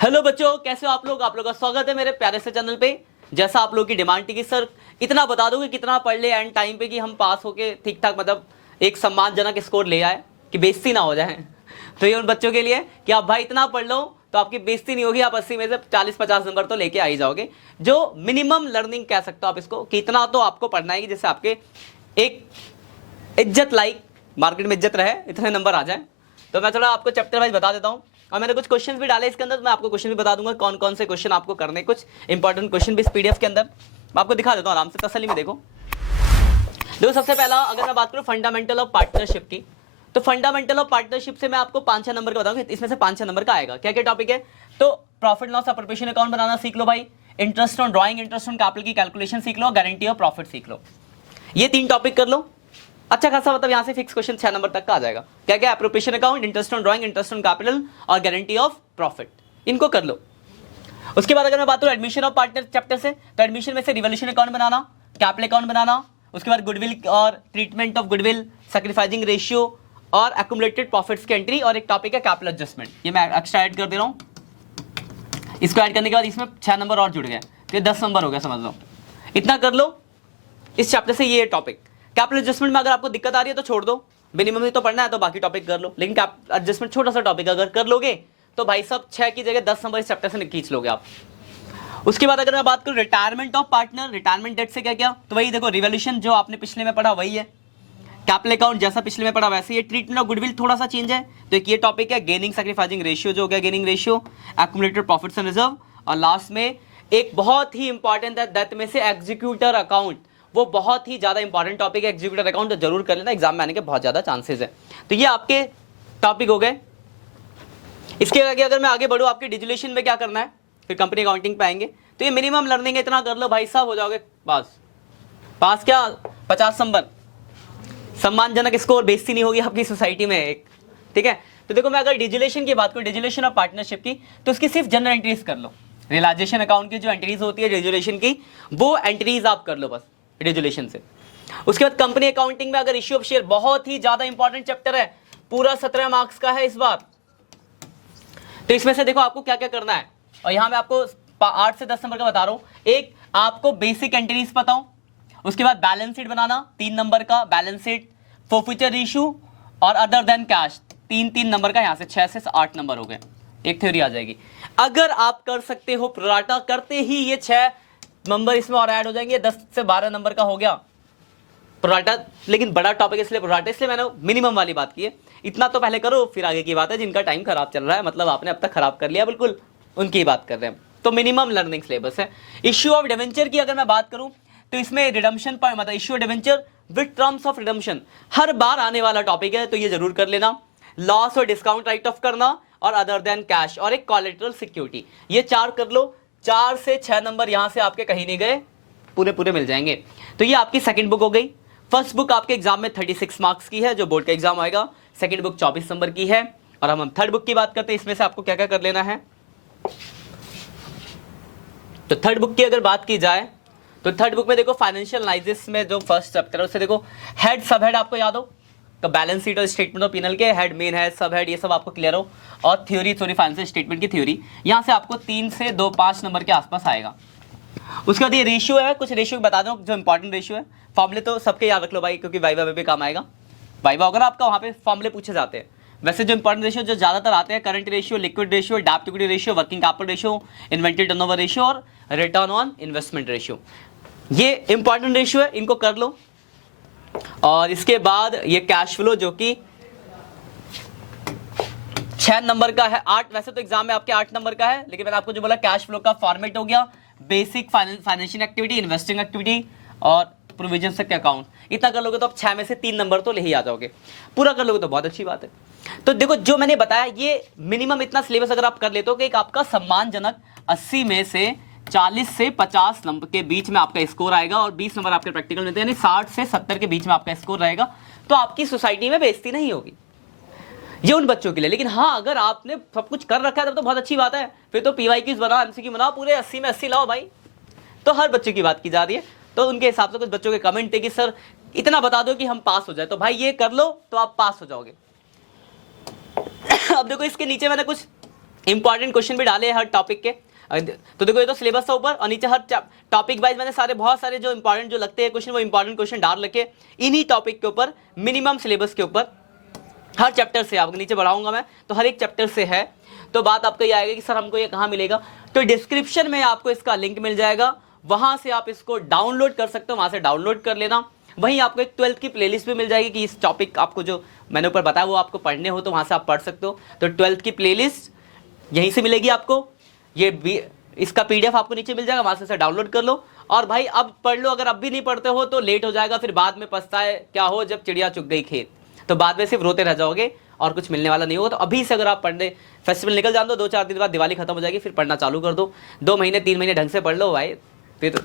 Hello बच्चों, कैसे हो आप लोग। आप लोगों का स्वागत है मेरे प्यारे से चैनल पे। जैसा आप लोगों की डिमांड थी कि सर इतना बता दो कि कितना पढ़ ले एंड टाइम पे कि हम पास होके ठीक ठाक मतलब एक सम्मानजनक स्कोर ले आए कि बेइज्जती ना हो जाए। तो ये उन बच्चों के लिए कि आप भाई इतना पढ़ लो तो आपकी बेइज्जती नहीं होगी, आप 80 में से 40-50 नंबर तो लेके आ ही जाओगे। जो मिनिमम लर्निंग कह सकते हो आप इसको कि इतना तो आपको पढ़ना है कि जैसे आपके एक इज्जत लाइक मार्केट में इज्जत रहे, इतने नंबर आ जाए। तो मैं थोड़ा आपको चैप्टर वाइज बता देता हूँ और मैंने कुछ क्वेश्चन भी डाले इसके अंदर, तो मैं आपको क्वेश्चन भी बता दूंगा कौन कौन से क्वेश्चन आपको करने, कुछ इंपॉर्टेंट क्वेश्चन भी इस पीडीएफ के अंदर मैं आपको दिखा देता हूँ, आराम से तसल्ली में देखो। सबसे पहला अगर मैं बात करूँ फंडामेंटल ऑफ पार्टनरशिप की, तो फंडामेंटल ऑफ पार्टनरशिप से मैं आपको 5-6 नंबर का बताऊंगा, इसमें से 5-6 नंबर का आएगा। क्या क्या टॉपिक है, तो प्रॉफिट लॉस अप्रोप्रिएशन अकाउंट बनाना सीख लो भाई, interest on drawing, interest on capital की कैलकुलेशन सीख लो, गारंटी ऑफ प्रॉफिट सीख लो। ये 3 टॉपिक कर लो, अच्छा खासा मतलब यहाँ से फिक्स क्वेश्चन 6 नंबर तक का आ जाएगा। क्या क्या, appropriation account, interest on drawing, interest on capital और गारंटी ऑफ प्रॉफिट, इनको कर लो। उसके बाद अगर मैं बात करूँ एडमिशन ऑफ पार्टनर चैप्टर से, तो एडमिशन में से रिवोल्यूशन अकाउंट बनाना, कैपिटल अकाउंट बनाना, उसके बाद गुडविल और treatment of goodwill, sacrificing ratio और एक्युमुलेटेड प्रॉफिट्स की एंट्री, और एक टॉपिक है कैपिटल एडजस्टमेंट। ये मैं एक्स्ट्रा ऐड कर दे रहा हूँ। इसको ऐड करने के बाद इसमें 6 नंबर और जुड़ गए, तो ये 10 नंबर हो गया, समझ लो। इतना कर लो इस चैप्टर से। ये टॉपिक कैपिटल एडजस्टमेंट में अगर आपको दिक्कत आ रही है तो छोड़ दो, मिनिमम ही तो पढ़ना है, तो बाकी टॉपिक कर लो। लेकिन कैपिटल एडजस्टमेंट छोटा सा टॉपिक अगर कर लोगे तो भाई साहब 6 की जगह 10 नंबर इस चैप्टर से खींच लोगे आप। उसके बाद अगर मैं बात करूं retirement of partner, retirement date से क्या क्या, तो वही देखो रिवोल्यूशन जो आपने पिछले में पढ़ा वही है, कैपिटल अकाउंट जैसा पिछले में पढ़ा वैसे ही, ट्रीटमेंट ऑफ गुडविल थोड़ा सा चेंज है, तो एक ये टॉपिक है, गेनिंग सैक्रिफाइसिंग रेशियो जो हो गया gaining ratio, accumulated profits and reserve, और लास्ट में एक बहुत ही इंपॉर्टेंट है दैट में से एग्जीक्यूटर अकाउंट, वो बहुत ही ज्यादा इंपॉर्टेंट टॉपिक है। एग्जीक्यूटर अकाउंट तो जरूर कर लेना, एग्जाम में आने के बहुत ज्यादा चांसेस है। तो ये आपके टॉपिक हो गए। इसके आगे अगर मैं आगे बढ़ूँ, आपके डिजुलेशन में क्या करना है, फिर कंपनी अकाउंटिंग पे आएंगे। तो ये मिनिमम लर्निंग है, इतना कर लो भाई साहब, हो जाओगे पास। पास क्या, 50 नंबर, सम्मानजनक स्कोर, बेइज्जती नहीं होगी आपकी सोसाइटी में एक, ठीक है। तो देखो मैं अगर डिजुलेशन की बात करूँ, डिजुलेशन ऑफ पार्टनरशिप की, तो उसकी सिर्फ जनरल एंट्रीज कर लो। रियलाइजेशन अकाउंट की जो एंट्रीज होती है डिजुलेशन की, वो एंट्रीज आप कर लो बस डिजुलेशन से। उसके बाद कंपनी अकाउंटिंग में अगर इश्यू ऑफ शेयर, बहुत ही ज्यादा इंपॉर्टेंट चैप्टर है, पूरा 17 मार्क्स का है इस बार। तो इसमें से देखो आपको क्या क्या करना है, और यहां मैं आपको 8 से 10 नंबर का बता रहा हूं। एक आपको बेसिक एंट्रीज बताऊं, उसके बाद बैलेंस शीट बनाना 3 नंबर का, बैलेंस शीट, फॉरफीचर इशू और अदर देन कैश 3-3 नंबर का, यहां से 6 से 8 नंबर हो गए, एक थ्योरी आ जाएगी। अगर आप कर सकते हो प्रोराटा, करते ही ये 6 नंबर इसमें और ऐड हो जाएंगे, 10 से 12 नंबर का हो गया प्रोराटा। लेकिन बड़ा टॉपिक इसलिए प्रोराटा, इसलिए मैंने मिनिमम वाली बात की है। इतना तो पहले करो, फिर आगे की बात है। जिनका टाइम खराब चल रहा है, मतलब आपने अब तक खराब कर लिया बिल्कुल, उनकी बात कर रहे हैं। तो मिनिमम लर्निंग सिलेबस है। इश्यू ऑफ डिवेंचर की अगर मैं बात करूं, तो इसमें रिडम्पशन पर मतलब issue of debenture with terms of redemption हर बार आने वाला टॉपिक है, तो ये जरूर कर लेना। लॉस और डिस्काउंट राइट ऑफ करना, और अदर देन कैश, और एक कोलेटरल सिक्योरिटी, ये 4 कर लो। 4 से 6 नंबर यहां से आपके कहीं नहीं गए, पूरे पूरे मिल जाएंगे। तो ये आपकी सेकंड बुक हो गई। फर्स्ट बुक आपके एग्जाम में 36 मार्क्स की है, जो बोर्ड का एग्जाम आएगा। सेकंड बुक 24 नंबर की है। और हम थर्ड बुक की बात करते हैं, इसमें से आपको क्या क्या कर लेना है। तो थर्ड बुक की अगर बात की जाए, तो थर्ड बुक में देखो फाइनेंशियल एनालिसिस में जो फर्स्ट चैप्टर है उससे देखो हेड सब हेड आपको याद हो, तो बैलेंस शीट और स्टेटमेंट ऑफ पीनल के हेड, मेन हेड, सब हेड, ये सब आपको क्लियर हो। और थ्योरी फाइनेंशियल स्टेटमेंट की थ्योरी, यहां से आपको 3 से 5 नंबर के आसपास आएगा। उसके बाद ये रेशियो है, कुछ रेशियो बता दो जो इंपॉर्टेंट रेशियो है। फॉर्मूले तो सबके याद रख लो भाई, क्योंकि वाइवा में भी काम आएगा। वाइवा अगर आपका वहां पे फॉर्मूले पूछे जाते हैं। वैसे जो इंपॉर्टेंट रेशियो जो ज्यादातर आते हैं, करंट रेशियो, लिक्विड रेशियो, डेब्ट equity ratio, working capital ratio, inventory turnover ratio और रिटर्न ऑन इन्वेस्टमेंट रेशियो, ये इंपॉर्टेंट रेशियो है, इनको कर लो। और इसके बाद ये कैश फ्लो जो कि 6 नंबर का है। 8 वैसे तो एग्जाम में आपके 8 नंबर का है, लेकिन मैंने आपको जो बोला कैश फ्लो का फॉर्मेट हो गया, basic financial activity, investing activity और प्रोविजन से अकाउंट। इतना कर लोगे तो आप 6 में से 3 नंबर तो ले ही आ जाओगे। पूरा कर लोगे तो बहुत अच्छी बात है। तो देखो जो मैंने बताया, ये मिनिमम इतना सिलेबस अगर आप कर लेते हो कि एक आपका सम्मानजनक 80 में से 40 से 50 नंबर के बीच में आपका स्कोर आएगा, और 20 नंबर आपके प्रैक्टिकल में, यानी 60 से 70 के बीच में आपका स्कोर रहेगा, तो आपकी सोसाइटी में बेइज्जती नहीं होगी। ये उन बच्चों के लिए। लेकिन हाँ, अगर आपने सब कुछ कर रखा है तब तो बहुत अच्छी बात है, फिर तो PYQs बनाओ, MCQ बनाओ, पूरे 80 में 80 लाओ भाई। तो हर बच्चे की बात की जा रही है, तो उनके हिसाब से कुछ बच्चों के कमेंट थे कि सर इतना बता दो कि हम पास हो जाए, तो भाई ये कर लो तो आप पास हो जाओगे। अब देखो इसके नीचे मैंने कुछ इंपॉर्टेंट क्वेश्चन भी डाले हैं हर टॉपिक के। तो देखो ये तो सिलेबस था ऊपर, और नीचे हर टॉपिक वाइज मैंने सारे बहुत सारे जो इंपॉर्टेंट जो लगते हैं क्वेश्चन, वो इंपॉर्टेंट क्वेश्चन डाल रखे इन्हीं टॉपिक के ऊपर, मिनिमम सिलेबस के ऊपर, हर चैप्टर से। आपको नीचे बढ़ाऊंगा मैं, तो हर एक चैप्टर से है। तो बात आपको ये आएगा कि सर हमको ये कहाँ मिलेगा, तो डिस्क्रिप्शन में आपको इसका लिंक मिल जाएगा, वहां से आप इसको डाउनलोड कर सकते हो, वहां से डाउनलोड कर लेना। वहीं आपको एक 12th की प्लेलिस्ट भी मिल जाएगी कि इस टॉपिक आपको जो मैंने ऊपर बताया वो आपको पढ़ने हो तो वहां से आप पढ़ सकते हो। तो 12th की प्लेलिस्ट यहीं से मिलेगी आपको, ये इसका PDF आपको नीचे मिल जाएगा, वहां से डाउनलोड कर लो। और भाई अब पढ़ लो, अगर अब भी नहीं पढ़ते हो तो लेट हो जाएगा, फिर बाद में पछताए क्या हो जब चिड़िया चुग गई खेत, तो बाद में सिर्फ रोते रह जाओगे और कुछ मिलने वाला नहीं होगा। तो अभी से अगर आप पढ़ने, फेस्टिवल निकल जान दो, 2-4 दिन बाद दिवाली खत्म हो जाएगी, फिर पढ़ना चालू कर दो, 2 महीने 3 महीने ढंग से पढ़ लो भाई, फिर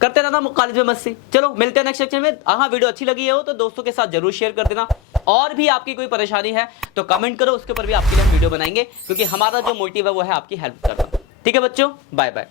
करते रहना कॉलेज में मस्ती। चलो मिलते हैं नेक्स्ट सेक्शन में। हाँ वीडियो अच्छी लगी हो तो दोस्तों के साथ जरूर शेयर कर देना, और भी आपकी कोई परेशानी है तो कमेंट करो, उसके ऊपर भी आपके लिए हम वीडियो बनाएंगे, क्योंकि हमारा जो मोटिव है वो है आपकी हेल्प करना। ठीक है बच्चों, बाय बाय।